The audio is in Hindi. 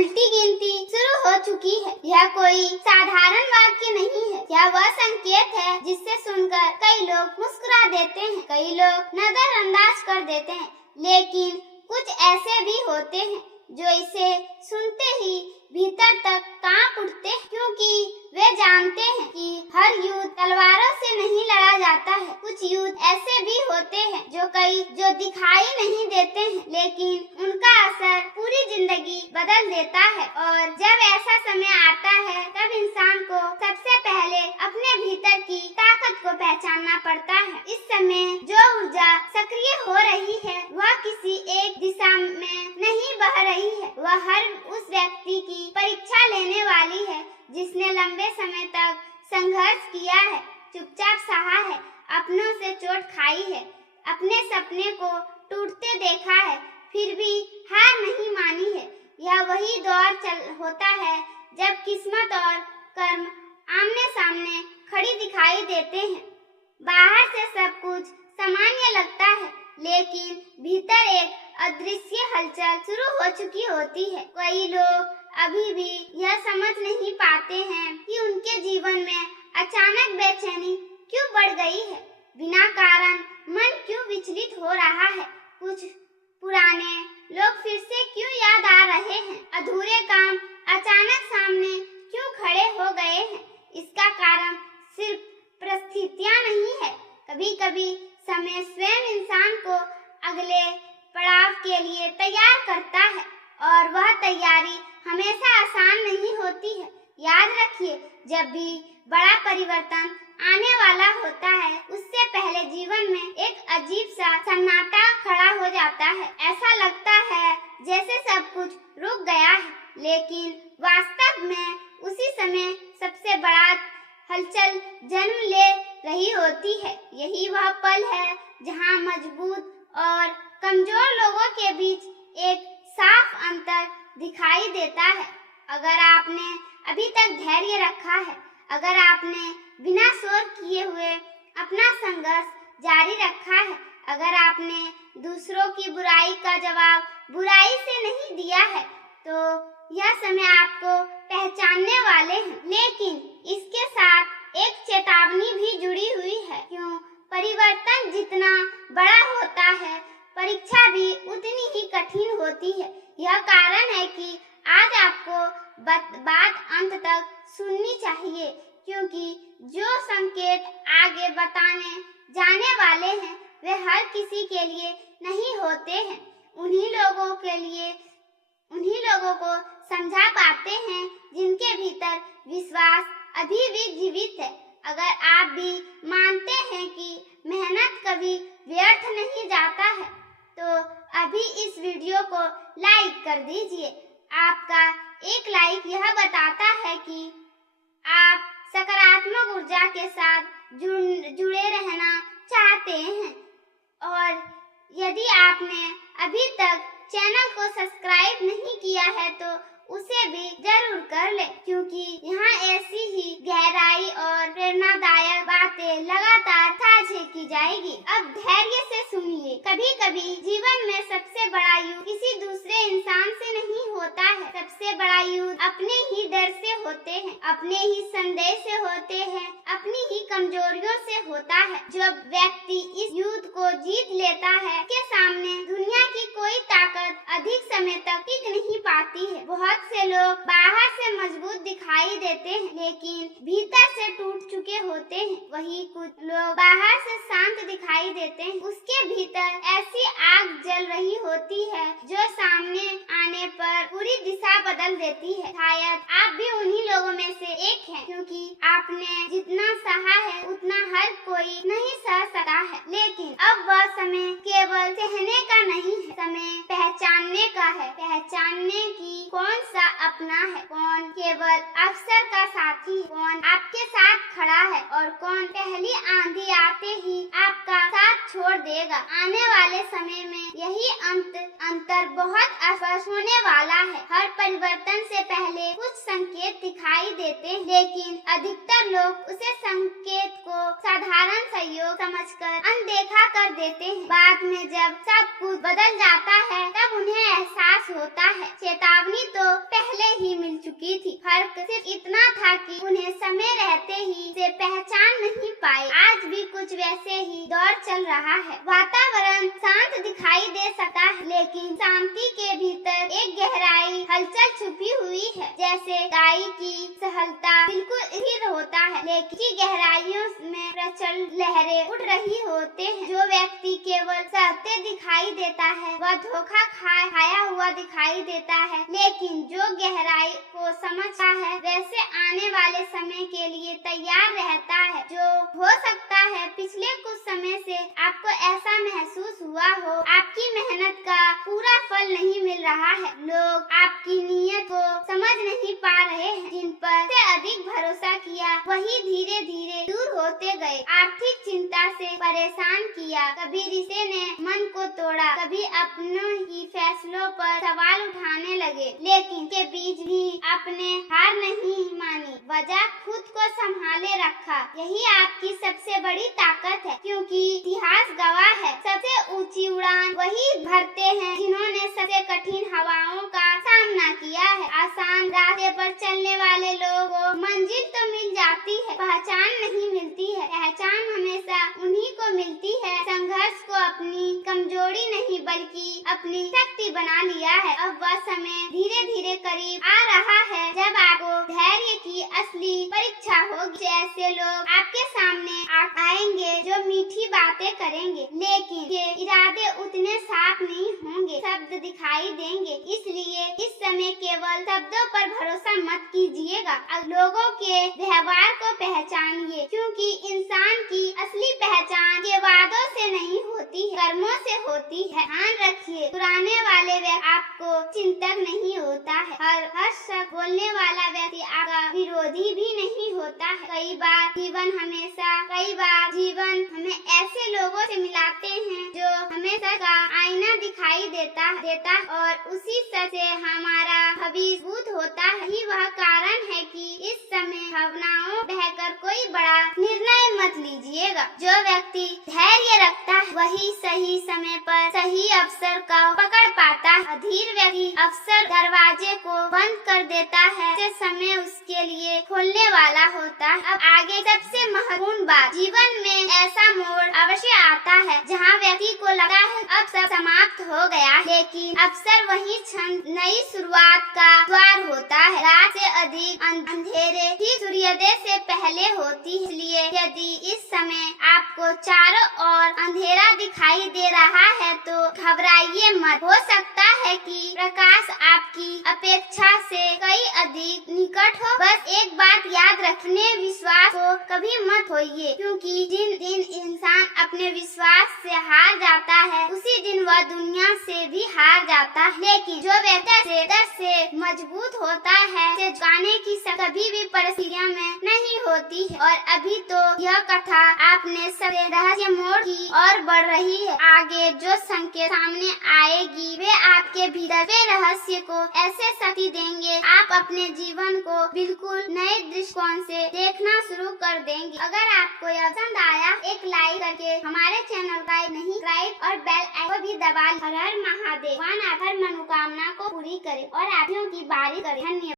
उल्टी गिनती शुरू हो चुकी है। यह कोई साधारण वाक्य नहीं है, यह वह संकेत है जिससे सुनकर कई लोग मुस्कुरा देते हैं, कई लोग नजरअंदाज कर देते हैं, लेकिन कुछ ऐसे भी होते हैं जो इसे सुनते ही भीतर तक कांप उठते हैं, क्योंकि वे जानते हैं कि हर युद्ध तलवारों से नहीं लड़ा जाता है। कुछ युद्ध ऐसे भी होते हैं जो दिखाई नहीं देते हैं, लेकिन उनका असर पूरी जिंदगी बदल देता है। और जब ऐसा समय आता है तब इंसान को सबसे पहले अपने भीतर की ताकत को पहचानना पड़ता है। इस समय जो ऊर्जा सक्रिय हो रही है वह किसी एक दिशा में नहीं बह रही है, वह हर उस व्यक्ति की परीक्षा लेने वाली है जिसने लंबे समय तक संघर्ष किया है, चुपचाप सहा है, अपनों से चोट खाई है, अपने सपने को टूटते देखा है, फिर भी हार नहीं मानी है। यह वही दौर होता है जब किस्मत और कर्म आमने सामने खड़ी दिखाई देते हैं। बाहर से सब कुछ सामान्य लगता है, लेकिन भीतर एक अदृश्य हलचल शुरू हो चुकी होती है। कई लोग अभी भी यह समझ नहीं पाते हैं कि उनके जीवन में अचानक बेचैनी क्यों बढ़ गई है, बिना कारण मन क्यों विचलित हो रहा है, कुछ पुराने लोग फिर से क्यों याद आ रहे हैं, अधूरे काम अचानक सामने क्यों खड़े हो गए हैं। इसका कारण सिर्फ परिस्थितियां नहीं है, कभी कभी समय स्वयं इंसान को अगले पड़ाव के लिए तैयार करता है, और वह तैयारी हमेशा आसान नहीं होती है। याद रखिए, जब भी बड़ा परिवर्तन आने वाला होता है उससे पहले जीवन में एक अजीब सा सन्नाटा खड़ा हो जाता है। ऐसा लगता है जैसे सब कुछ रुक गया है, लेकिन वास्तव में उसी समय सबसे बड़ा हलचल जन्म ले रही होती है। यही वह पल है जहां मजबूत और कमजोर लोगों के बीच एक साफ अंतर दिखाई देता है। अगर आपने अभी तक धैर्य रखा है, अगर आपने बिना शोर किए हुए अपना संघर्ष जारी रखा है, अगर आपने दूसरों की बुराई का जवाब बुराई से नहीं दिया है, तो यह समय आपको पहचानने वाले हैं। लेकिन इसके साथ एक चेतावनी भी जुड़ी हुई है, क्यों परिवर्तन जितना बड़ा होता है परीक्षा भी उतनी ही कठिन होती है। यह कारण है कि आज आपको बात अंत तक सुननी चाहिए, क्योंकि जो संकेत आगे बताने जाने वाले हैं वे हर किसी के लिए नहीं होते हैं। उन्हीं लोगों को समझा पाते हैं जिनके भीतर विश्वास अभी भी जीवित है। अगर आप भी मानते हैं कि मेहनत कभी व्यर्थ नहीं जाता है, तो अभी इस वीडियो को लाइक कर दीजिए। आपका एक लाइक यह बताता है कि आप सकारात्मक ऊर्जा के साथ जुड़े रहना चाहते हैं। और यदि आपने अभी तक चैनल को सब्सक्राइब नहीं किया है तो उसे भी जरूर कर ले, क्योंकि यहाँ ऐसी ही गहराई और प्रेरणादायक बातें लगातार साझा की जाएगी। अब धैर्य से सुनिए। कभी कभी जीवन में सबसे बड़ा युद्ध किसी दूसरे इंसान से नहीं होता है, सबसे बड़ा युद्ध अपने ही डर से होते हैं, अपने ही संदेह से होते हैं, अपनी ही कमजोरियों से होता है। जब व्यक्ति इस युद्ध को जीत लेता है, उसके सामने दुनिया की कोई ताकत अधिक समय तक टिक नहीं पाती है। बहुत से लोग बाहर से मजबूत दिखाई देते हैं, लेकिन भीतर से टूट चुके होते हैं। वही कुछ लोग बाहर से शांत दिखाई देते हैं, उसके भीतर ऐसी आग जल रही होती है जो सामने आने पर पूरी दिशा बदल देती है। शायद आप भी उन्हीं लोगों में से एक हैं, क्योंकि आपने जितना सहा है उतना हर कोई नहीं सह सका है। लेकिन अब वह समय केवल सहने का नहीं है, समय पहचानने का है। पहचानने की कौन सा अपना है, कौन केवल अवसर का साथी, कौन आपके साथ खड़ा है और कौन पहली आंधी आते ही आपका साथ छोड़ देगा। आने वाले समय में यही अंतर बहुत स्पष्ट होने वाला है। हर परिवर्तन से पहले कुछ संकेत दिखाई देते हैं, लेकिन अधिकतर लोग उसे संकेत को साधारण सहयोग समझकर अनदेखा कर देते हैं। बाद में जब सब कुछ बदल जाता है तब उन्हें एहसास होता है चेतावनी तो पहले पहले ही मिल चुकी थी। फर्क सिर्फ इतना था कि उन्हें समय रहते ही से पहचान नहीं पाए। आज भी कुछ वैसे ही दौर चल रहा है। वातावरण शांत दिखाई दे सकता है, लेकिन शांति के भीतर एक गहराई हलचल छुपी हुई है। जैसे गाय की सहलता बिल्कुल स्थिर होता है, लेकिन गहराइयों में प्रचंड लहरें उठ रही होते हैं। जो व्यक्ति केवल सहते दिखाई देता है वह धोखा खाया हुआ दिखाई देता है, लेकिन जो गहराई को समझता है वैसे आने वाले समय के लिए तैयार रहता है। जो हो सकता है पिछले कुछ समय से आपको ऐसा महसूस हुआ हो आपकी मेहनत का पूरा फल नहीं मिल रहा है। लोग आपकी नीयत को समझ नहीं पा रहे हैं। जिन पर से अधिक भरोसा किया वही धीरे धीरे दूर होते गए। आर्थिक चिंता से परेशान किया, कभी रिश्ते ने मन को तोड़ा, कभी अपनों ही फैसलों पर सवाल उठाने लगे, लेकिन के बीच भी आपने हार नहीं मानी, वजह खुद को संभाले रखा। यही आपकी सबसे बड़ी ताकत है, क्योंकि इतिहास गवाह है सबसे ऊंची उड़ान वही भरते हैं जिन्होंने सबसे कठिन हवाओं का सामना किया है। आसान रास्ते पर चलने वाले लोगों को मंजिल तो मिल जाती है, पहचान नहीं मिलती है। पहचान हमेशा उन्हीं को मिलती है संघर्ष को अपनी कमजोरी नहीं बल्कि अपनी शक्ति बना लिया है। अब वह समय धीरे धीरे करीब आ रहा है जब आपको धैर्य की असली परीक्षा होगी। ऐसे लोग आपके सामने आएंगे जो मीठी बातें करेंगे, लेकिन के इरादे उतने साफ नहीं होंगे। शब्द दिखाई देंगे, इसलिए इस समय केवल शब्दों पर भरोसा मत कीजिएगा, लोगों के व्यवहार को पहचानिए, क्योंकि इंसान की असली पहचान के वादों से नहीं होती है, कर्मों से होती है। ध्यान रखिए, पुराने वाले व्यक्ति आपको चिंतक नहीं होता है। हर शख्स बोलने वाला व्यक्ति आपका विरोधी भी नहीं होता है। कई बार जीवन हमें ऐसे लोगों से मिलाते हैं जो हमें सच का आईना दिखाई देता और उसी सच से हमारा भविष्य होता है। यही वह कारण है कि इस समय भावनाओं बहकर कोई बड़ा निर्णय मत लीजिएगा। जो व्यक्ति धैर्य रखता है वही सही समय पर सही अवसर का पकड़ पाता है। अधीर व्यक्ति अवसर दरवाजे को बंद कर देता है, से समय उसके लिए खोलने वाला होता है। अब आगे सबसे महत्वपूर्ण बात, जीवन में ऐसा मोड़ अवश्य आता है जहाँ व्यक्ति को लगता है अब सब समाप्त हो गया, लेकिन अवसर वही क्षण नई शुरुआत का द्वार होता है। रात से अधिक अंधेरे ठीक सूर्योदय से पहले होती है, इसलिए यदि इस समय आपको चारों ओर अंधेरा दिखाई दे रहा है तो घबराइए मत। हो सकता है कि प्रकाश आपकी अपेक्षा से कई अधिक निकट हो। बस एक बात याद रखने, विश्वास को कभी मत खोइए, क्योंकि जिन दिन इंसान अपने विश्वास से हार जाता है उसी दिन वह दुनिया से भी हार जाता है। लेकिन जो व्यक्ति डर से मजबूत होता है से झुकाने की कभी भी परिस्थितियों में नहीं होती है। और अभी तो यह कथा आपने सबसे रहस्य मोड़ की और बढ़ रही है। आगे जो संकेत सामने आएगी वे आपके भीतर वे रहस्य को ऐसे शक्ति देंगे आप अपने जीवन को बिल्कुल नए दृष्टिकोण से देखना शुरू कर देंगे। अगर आपको यह पसंद आया एक लाइक करके हमारे चैनल का नहीं सब्सक्राइब और बेल आइकन भी दबा। हर हर महादेव, भगवान हर मनोकामना को पूरी करे और आप की बारी करे। धन्यवाद।